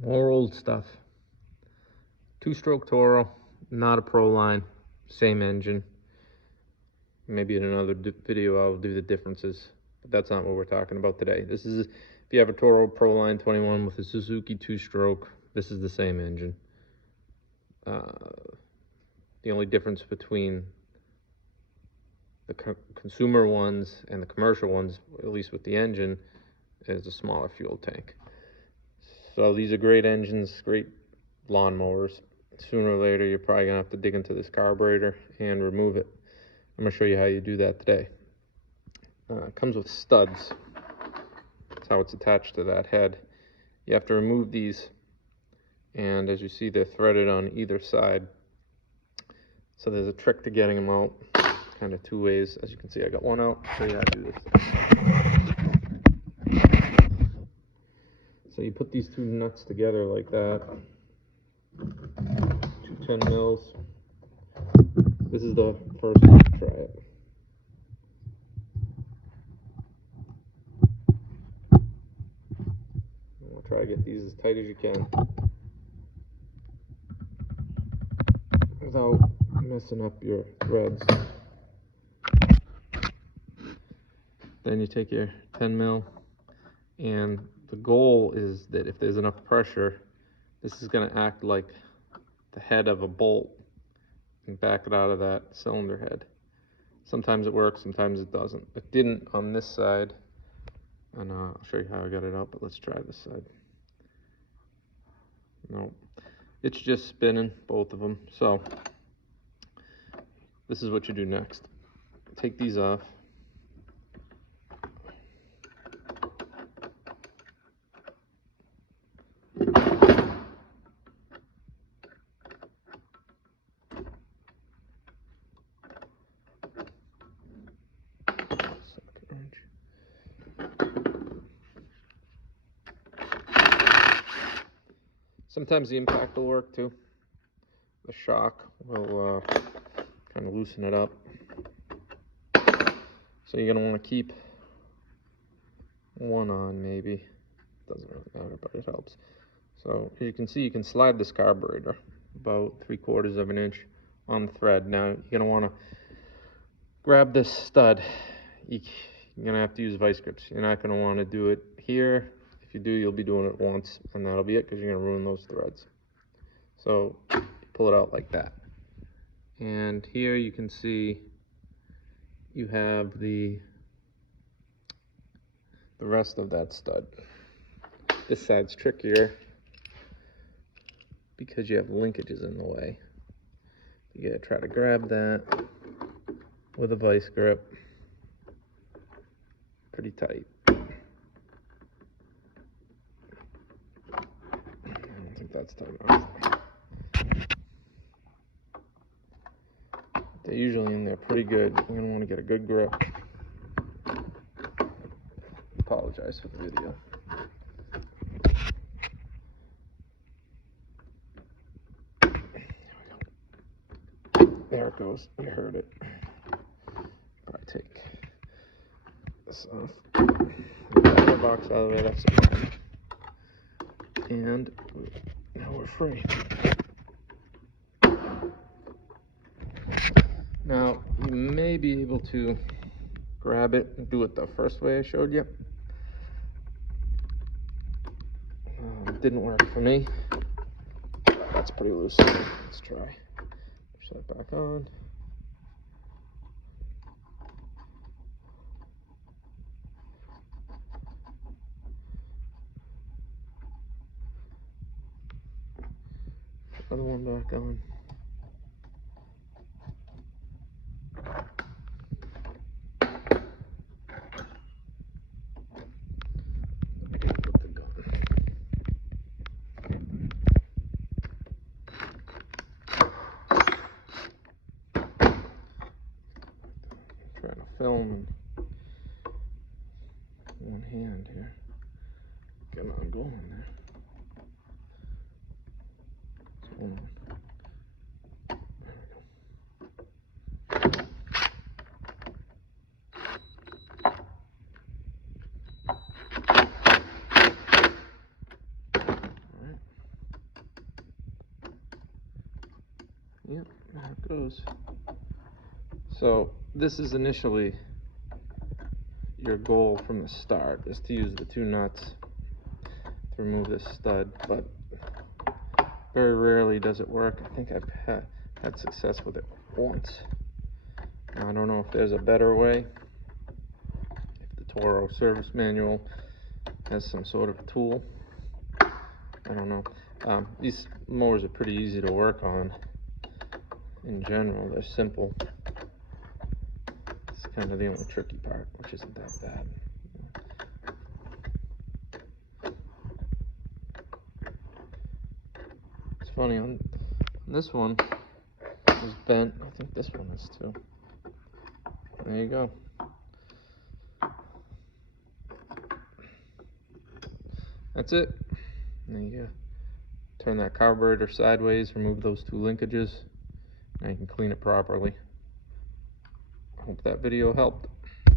More old stuff. 2-stroke Toro, not a Pro line, same engine. Maybe in another video I'll do the differences, but that's not what we're talking about today. This is, if you have a Toro Pro Line 21 with a Suzuki 2-stroke, this is the same engine. The only difference between the consumer ones and the commercial ones, at least with the engine, is a smaller fuel tank. So these are great engines, great lawn mowers. Sooner or later, you're probably gonna have to dig into this carburetor and remove it. I'm gonna show you how you do that today. It comes with studs. That's how it's attached to that head. You have to remove these, and as you see, they're threaded on either side. So there's a trick to getting them out, kind of two ways. As you can see, I got one out. I'll show you how to do this. So you put these two nuts together like that. 2 10 mils. This is the first one. Try it. We'll try to get these as tight as you can without messing up your threads. Then you take your 10 mil, and the goal is that if there's enough pressure, this is going to act like the head of a bolt and back it out of that cylinder head. Sometimes it works, sometimes it doesn't. It didn't on this side, and I'll show you how I got it out, but let's try this side. No, it's just spinning, both of them. So this is what you do next. Take these off. Sometimes the impact will work too. The shock will kind of loosen it up. So you're going to want to keep one on, maybe. Doesn't really matter, but it helps. So as you can see, you can slide this carburetor about 3/4 of an inch on the thread. Now you're going to want to grab this stud. You're going to have to use vice grips. You're not going to want to do it here. If you do, you'll be doing it once, and that'll be it, because you're going to ruin those threads. So you pull it out like that. And here you can see you have the rest of that stud. This side's trickier because you have linkages in the way. You gotta try to grab that with a vice grip pretty tight. I don't think that's tight enough. They're usually in there pretty good. You're gonna want to get a good grip. Apologize for the video. There it goes. You heard it. Probably take this off. Get the box out of the way. That's the problem. And now we're free. Now you may be able to grab it and do it the first way I showed you. It didn't work for me. That's pretty loose. Let's try. Push that back on. Other one back on. Trying to film in one hand here. Get on going there. Hold on. There we go. All right. Yep, there it goes. So this is initially your goal from the start, is to use the 2 nuts to remove this stud, but very rarely does it work. I think I've had success with it once. Now, I don't know if there's a better way, if the Toro service manual has some sort of tool. I don't know. These mowers are pretty easy to work on in general. They're simple. It's kind of the only tricky part, which isn't that bad. It's funny, on this one is bent. I think this one is too. There you go. That's it. There you go. Turn that carburetor sideways, remove those 2 linkages, and you can clean it properly. I hope that video helped.